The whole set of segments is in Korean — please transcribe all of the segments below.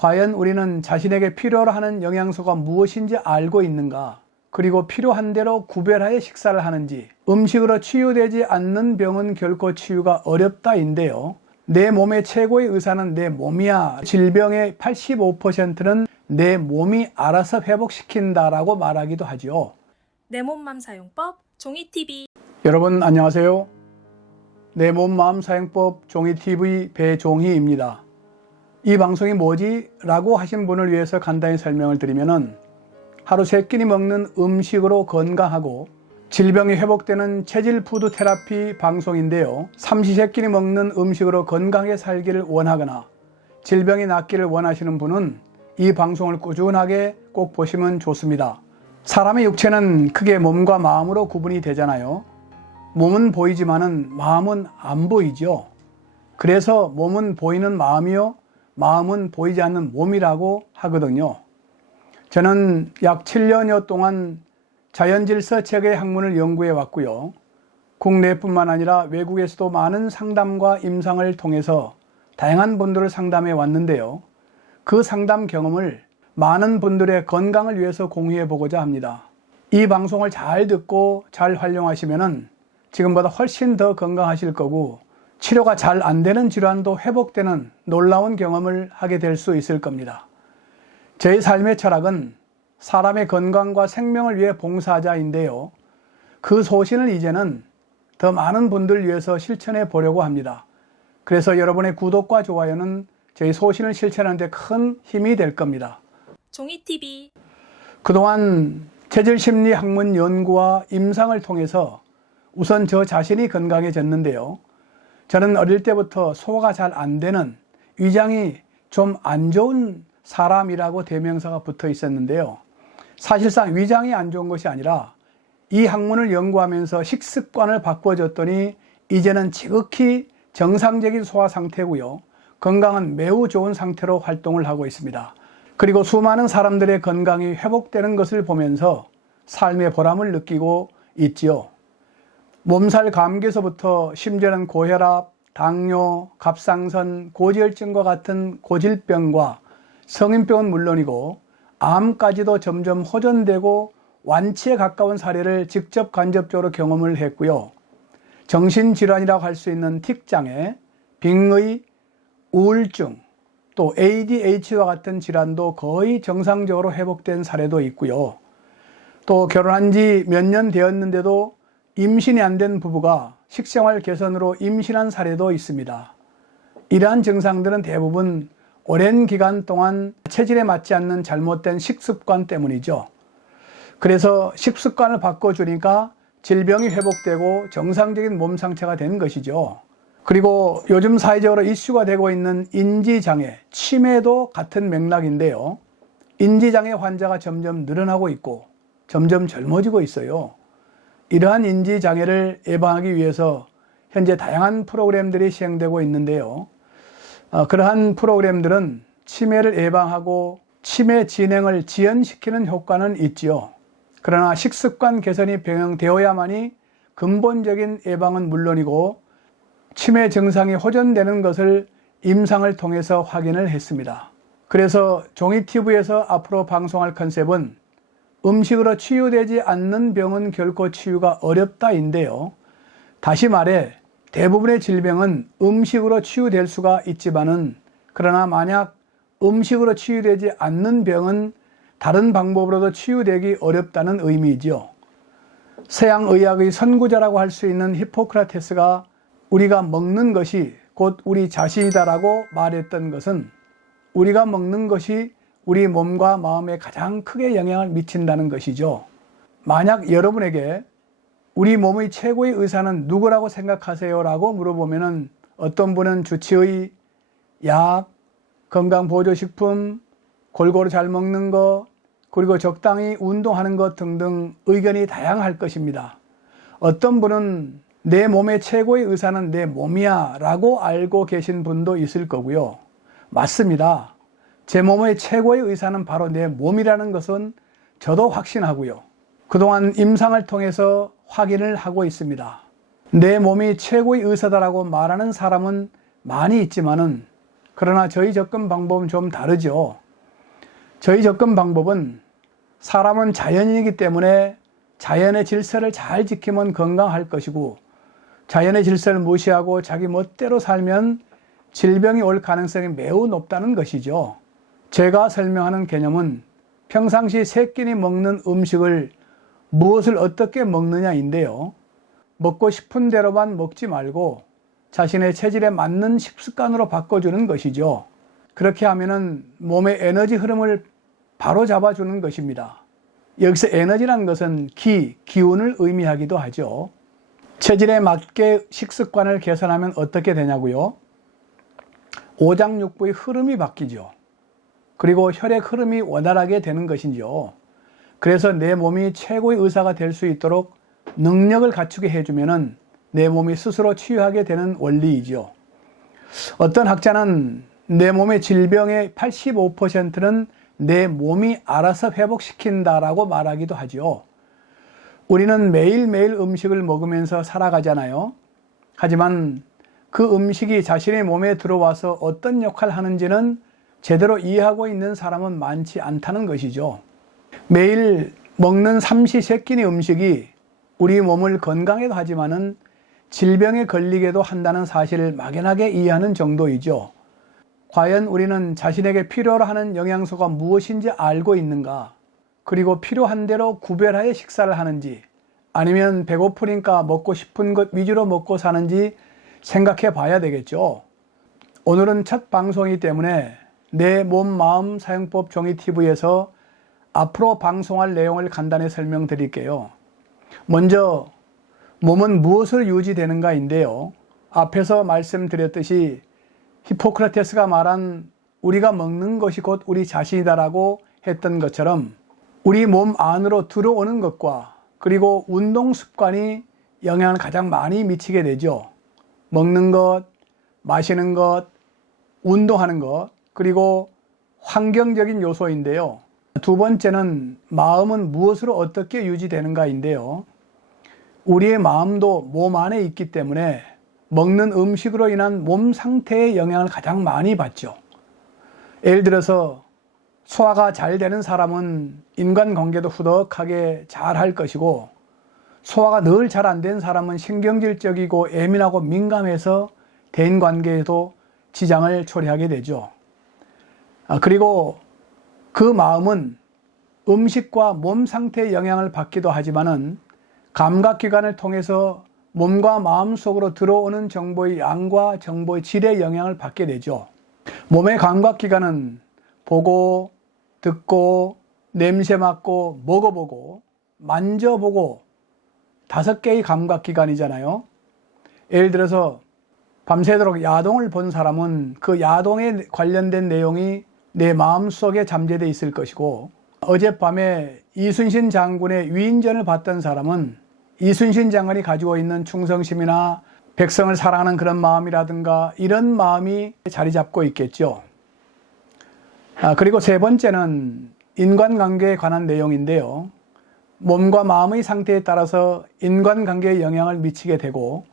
과연 우리는 자신에게 필요로 하는 영양소가 무엇인지 알고 있는가? 그리고 필요한 대로 구별하여 식사를 하는지. 음식으로 치유되지 않는 병은 결코 치유가 어렵다인데요. 내 몸의 최고의 의사는 내 몸이야. 질병의 85%는 내 몸이 알아서 회복시킨다라고 말하기도 하죠. 내 몸맘 사용법 종이TV. 여러분 안녕하세요. 내 몸마음 사용법 종이TV 배종희입니다. 이 방송이 뭐지? 라고 하신 분을 위해서 간단히 설명을 드리면은 하루 3끼니 먹는 음식으로 건강하고 질병이 회복되는 체질 푸드 테라피 방송인데요. 삼시세끼니 먹는 음식으로 건강하게 살기를 원하거나 질병이 낫기를 원하시는 분은 이 방송을 꾸준하게 꼭 보시면 좋습니다. 사람의 육체는 크게 몸과 마음으로 구분이 되잖아요. 몸은 보이지만은 마음은 안 보이죠. 그래서 몸은 보이는 마음이요, 마음은 보이지 않는 몸이라고 하거든요. 저는 약 7년여 동안 자연질서 체계의 학문을 연구해 왔고요. 국내뿐만 아니라 외국에서도 많은 상담과 임상을 통해서 다양한 분들을 상담해 왔는데요. 그 상담 경험을 많은 분들의 건강을 위해서 공유해 보고자 합니다. 이 방송을 잘 듣고 잘 활용하시면은 지금보다 훨씬 더 건강하실 거고 치료가 잘 안 되는 질환도 회복되는 놀라운 경험을 하게 될 수 있을 겁니다. 저희 삶의 철학은 사람의 건강과 생명을 위해 봉사자인데요. 그 소신을 이제는 더 많은 분들 위해서 실천해 보려고 합니다. 그래서 여러분의 구독과 좋아요는 저희 소신을 실천하는 데 큰 힘이 될 겁니다. 종이TV. 그동안 체질심리 학문 연구와 임상을 통해서 우선 저 자신이 건강해졌는데요. 저는 어릴 때부터 소화가 잘 안 되는, 위장이 좀 안 좋은 사람이라고 대명사가 붙어 있었는데요. 사실상 위장이 안 좋은 것이 아니라 이 학문을 연구하면서 식습관을 바꿔줬더니 이제는 지극히 정상적인 소화 상태고요. 건강은 매우 좋은 상태로 활동을 하고 있습니다. 그리고 수많은 사람들의 건강이 회복되는 것을 보면서 삶의 보람을 느끼고 있지요. 몸살 감기에서부터 심지어는 고혈압, 당뇨, 갑상선, 고지혈증과 같은 고질병과 성인병은 물론이고 암까지도 점점 호전되고 완치에 가까운 사례를 직접 간접적으로 경험을 했고요. 정신질환이라고 할 수 있는 틱장애, 빙의, 우울증, 또 ADHD와 같은 질환도 거의 정상적으로 회복된 사례도 있고요. 또 결혼한 지 몇 년 되었는데도 임신이 안 된 부부가 식생활 개선으로 임신한 사례도 있습니다. 이러한 증상들은 대부분 오랜 기간 동안 체질에 맞지 않는 잘못된 식습관 때문이죠. 그래서 식습관을 바꿔주니까 질병이 회복되고 정상적인 몸 상태가 된 것이죠. 그리고 요즘 사회적으로 이슈가 되고 있는 인지장애, 치매도 같은 맥락인데요. 인지장애 환자가 점점 늘어나고 있고 점점 젊어지고 있어요. 이러한 인지장애를 예방하기 위해서 현재 다양한 프로그램들이 시행되고 있는데요. 그러한 프로그램들은 치매를 예방하고 치매 진행을 지연시키는 효과는 있지요. 그러나 식습관 개선이 병행되어야만이 근본적인 예방은 물론이고 치매 증상이 호전되는 것을 임상을 통해서 확인을 했습니다. 그래서 종이TV에서 앞으로 방송할 컨셉은 음식으로 치유되지 않는 병은 결코 치유가 어렵다인데요. 다시 말해 대부분의 질병은 음식으로 치유될 수가 있지만은 그러나 만약 음식으로 치유되지 않는 병은 다른 방법으로도 치유되기 어렵다는 의미이죠. 서양의학의 선구자라고 할 수 있는 히포크라테스가 우리가 먹는 것이 곧 우리 자신이다라고 말했던 것은 우리가 먹는 것이 우리 몸과 마음에 가장 크게 영향을 미친다는 것이죠. 만약 여러분에게 우리 몸의 최고의 의사는 누구라고 생각하세요? 라고 물어보면은 어떤 분은 주치의, 약, 건강보조식품, 골고루 잘 먹는 것, 그리고 적당히 운동하는 것 등등 의견이 다양할 것입니다. 어떤 분은 내 몸의 최고의 의사는 내 몸이야 라고 알고 계신 분도 있을 거고요. 맞습니다. 제 몸의 최고의 의사는 바로 내 몸이라는 것은 저도 확신하고요. 그동안 임상을 통해서 확인을 하고 있습니다. 내 몸이 최고의 의사다라고 말하는 사람은 많이 있지만은 그러나 저희 접근 방법은 좀 다르죠. 저희 접근 방법은 사람은 자연인이기 때문에 자연의 질서를 잘 지키면 건강할 것이고, 자연의 질서를 무시하고 자기 멋대로 살면 질병이 올 가능성이 매우 높다는 것이죠. 제가 설명하는 개념은 평상시 세 끼니 먹는 음식을 무엇을 어떻게 먹느냐인데요. 먹고 싶은 대로만 먹지 말고 자신의 체질에 맞는 식습관으로 바꿔주는 것이죠. 그렇게 하면은 몸의 에너지 흐름을 바로 잡아주는 것입니다. 여기서 에너지란 것은 기운을 의미하기도 하죠. 체질에 맞게 식습관을 개선하면 어떻게 되냐고요? 오장육부의 흐름이 바뀌죠. 그리고 혈액 흐름이 원활하게 되는 것이죠. 그래서 내 몸이 최고의 의사가 될 수 있도록 능력을 갖추게 해주면은 내 몸이 스스로 치유하게 되는 원리이죠. 어떤 학자는 내 몸의 질병의 85%는 내 몸이 알아서 회복시킨다라고 말하기도 하죠. 우리는 매일매일 음식을 먹으면서 살아가잖아요. 하지만 그 음식이 자신의 몸에 들어와서 어떤 역할을 하는지는 제대로 이해하고 있는 사람은 많지 않다는 것이죠. 매일 먹는 삼시세끼니 음식이 우리 몸을 건강하게 하지만은 질병에 걸리게도 한다는 사실을 막연하게 이해하는 정도이죠. 과연 우리는 자신에게 필요로 하는 영양소가 무엇인지 알고 있는가? 그리고 필요한 대로 구별하여 식사를 하는지, 아니면 배고프니까 먹고 싶은 것 위주로 먹고 사는지 생각해 봐야 되겠죠. 오늘은 첫 방송이기 때문에 내 몸, 마음 사용법 종이TV에서 앞으로 방송할 내용을 간단히 설명드릴게요. 먼저 몸은 무엇으로 유지되는가인데요. 앞에서 말씀드렸듯이 히포크라테스가 말한 우리가 먹는 것이 곧 우리 자신이다라고 했던 것처럼 우리 몸 안으로 들어오는 것과 그리고 운동 습관이 영향을 가장 많이 미치게 되죠. 먹는 것, 마시는 것, 운동하는 것, 그리고 환경적인 요소인데요. 두 번째는 마음은 무엇으로 어떻게 유지되는가인데요. 우리의 마음도 몸 안에 있기 때문에 먹는 음식으로 인한 몸 상태의 영향을 가장 많이 받죠. 예를 들어서 소화가 잘 되는 사람은 인간관계도 후덕하게 잘 할 것이고, 소화가 늘 잘 안 된 사람은 신경질적이고 예민하고 민감해서 대인관계에도 지장을 초래하게 되죠. 그리고 그 마음은 음식과 몸 상태의 영향을 받기도 하지만은 감각기관을 통해서 몸과 마음 속으로 들어오는 정보의 양과 정보의 질의 영향을 받게 되죠. 몸의 감각기관은 보고, 듣고, 냄새 맡고, 먹어보고, 만져보고 5개의 감각기관이잖아요. 예를 들어서 밤새도록 야동을 본 사람은 그 야동에 관련된 내용이 내 마음속에 잠재되어 있을 것이고, 어젯밤에 이순신 장군의 위인전을 봤던 사람은 이순신 장군이 가지고 있는 충성심이나 백성을 사랑하는 그런 마음이라든가 이런 마음이 자리 잡고 있겠죠. 그리고 세 번째는 인간관계에 관한 내용인데요. 몸과 마음의 상태에 따라서 인간관계에 영향을 미치게 되고,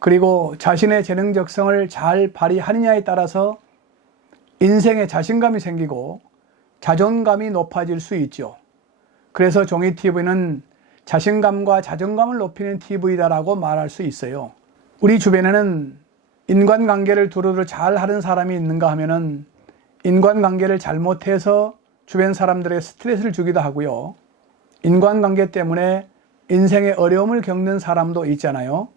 그리고 자신의 재능적성을 잘 발휘하느냐에 따라서 인생에 자신감이 생기고 자존감이 높아질 수 있죠. 그래서 종이TV는 자신감과 자존감을 높이는 TV다라고 말할 수 있어요. 우리 주변에는 인간관계를 두루두루 잘 하는 사람이 있는가 하면은 인간관계를 잘못해서 주변 사람들에게 스트레스를 주기도 하고요. 인간관계 때문에 인생에 어려움을 겪는 사람도 있잖아요.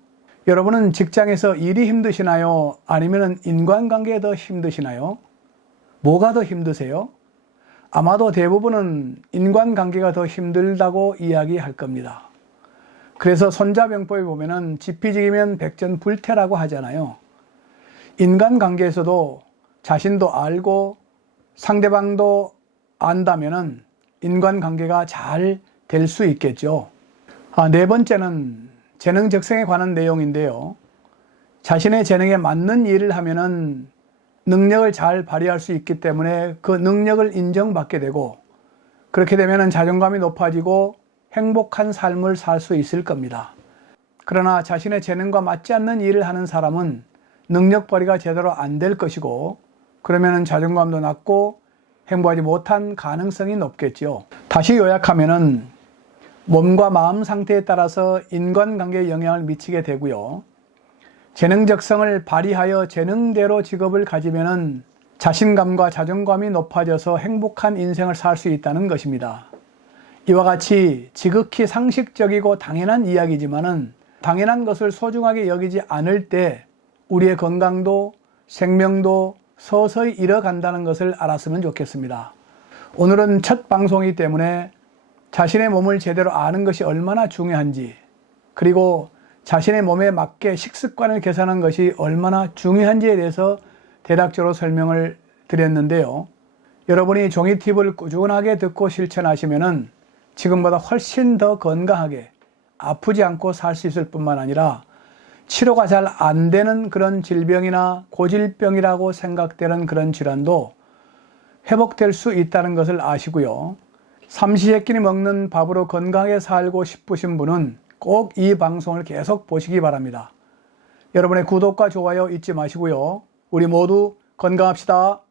여러분은 직장에서 일이 힘드시나요? 아니면 인간관계에 더 힘드시나요? 뭐가 더 힘드세요? 아마도 대부분은 인간관계가 더 힘들다고 이야기할 겁니다. 그래서 손자병법에 보면은 지피지기면 백전불태라고 하잖아요. 인간관계에서도 자신도 알고 상대방도 안다면은 인간관계가 잘 될 수 있겠죠. 네 번째는 재능적성에 관한 내용인데요. 자신의 재능에 맞는 일을 하면은 능력을 잘 발휘할 수 있기 때문에 그 능력을 인정받게 되고, 그렇게 되면 자존감이 높아지고 행복한 삶을 살 수 있을 겁니다. 그러나 자신의 재능과 맞지 않는 일을 하는 사람은 능력 발휘가 제대로 안 될 것이고, 그러면은 자존감도 낮고 행복하지 못한 가능성이 높겠죠. 다시 요약하면은 몸과 마음 상태에 따라서 인간관계에 영향을 미치게 되고요. 재능적성을 발휘하여 재능대로 직업을 가지면은 자신감과 자존감이 높아져서 행복한 인생을 살 수 있다는 것입니다. 이와 같이 지극히 상식적이고 당연한 이야기지만은 당연한 것을 소중하게 여기지 않을 때 우리의 건강도 생명도 서서히 잃어간다는 것을 알았으면 좋겠습니다. 오늘은 첫 방송이기 때문에 자신의 몸을 제대로 아는 것이 얼마나 중요한지, 그리고 자신의 몸에 맞게 식습관을 개선하는 것이 얼마나 중요한지에 대해서 대략적으로 설명을 드렸는데요. 여러분이 종이팁을 꾸준하게 듣고 실천하시면은 지금보다 훨씬 더 건강하게 아프지 않고 살 수 있을 뿐만 아니라 치료가 잘 안 되는 그런 질병이나 고질병이라고 생각되는 그런 질환도 회복될 수 있다는 것을 아시고요. 삼시세끼리 먹는 밥으로 건강하게 살고 싶으신 분은 꼭 이 방송을 계속 보시기 바랍니다. 여러분의 구독과 좋아요 잊지 마시고요. 우리 모두 건강합시다.